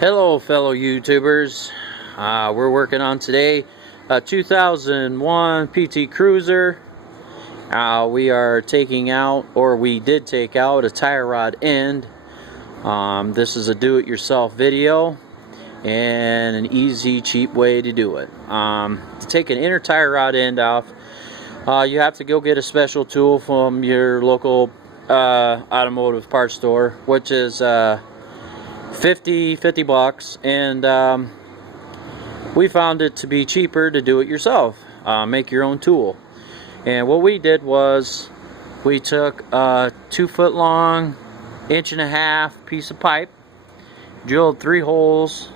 Hello fellow YouTubers, we're working on today a 2001 PT Cruiser. We are taking out, or we did take out, a tie rod end. This is a do-it-yourself video and an easy, cheap way to do it. To take an inner tie rod end off, you have to go get a special tool from your local automotive parts store, which is 50 bucks, and we found it to be cheaper to do it yourself, make your own tool. And what we did was we took a 2-foot long, 1.5 inch piece of pipe, drilled 3 holes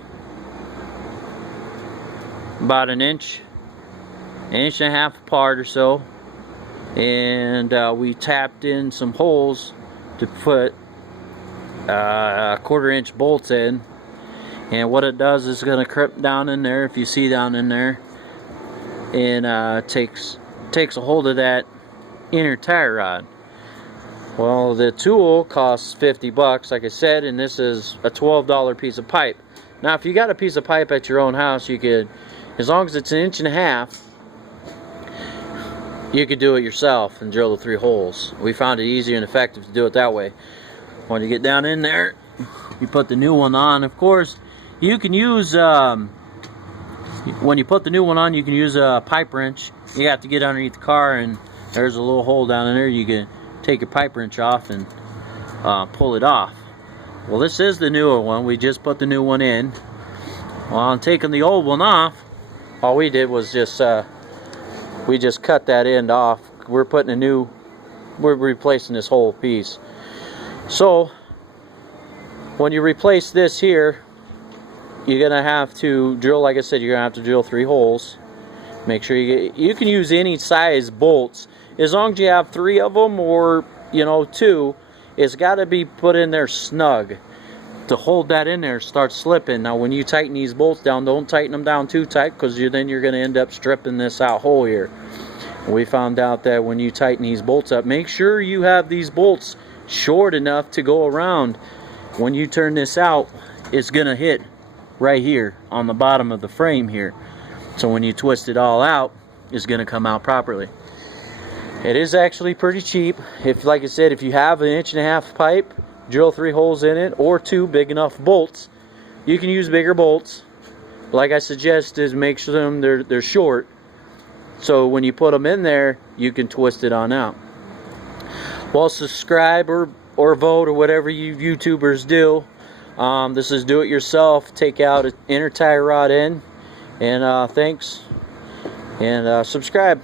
about an inch and a half apart or so, and we tapped in some holes to put 1/4 inch bolts in. And what it does is going to crimp down in there, if you see down in there, and takes a hold of that inner tie rod. Well, the tool costs 50 bucks, like I said, and this is a $12 piece of pipe. Now, if you got a piece of pipe at your own house, you could, as long as it's 1.5 inches, you could do it yourself and drill the 3 holes. We found it easier and effective to do it that way. When you get down in there, you put the new one on. Of course, you can use, when you put the new one on, you can use a pipe wrench. You have to get underneath the car, and there's a little hole down in there. You can take your pipe wrench off and pull it off. Well, this is the newer one. We just put the new one in. Well, on taking the old one off, all we did was just we just cut that end off. We're replacing this whole piece. So when you replace this here, you're gonna have to drill, like I said, you're gonna have to drill 3 holes. Make sure you can use any size bolts as long as you have 3 of them, or 2. It's got to be put in there snug to hold that in there. Start slipping. Now when you tighten these bolts down, don't tighten them down too tight, because then you're going to end up stripping this out hole here. We found out that when you tighten these bolts up, make sure you have these bolts short enough to go around. When you turn this out, it's going to hit right here on the bottom of the frame here. So when you twist it all out, it's going to come out properly. It is actually pretty cheap. If, like I said, if you have an 1.5 inch pipe, drill 3 holes in it, or 2 big enough bolts. You can use bigger bolts. Like I suggested, make sure they're short, so when you put them in there, you can twist it on out. Well, subscribe or vote or whatever you YouTubers do. This is do it yourself. Take out an inner tie rod end. And thanks. And subscribe.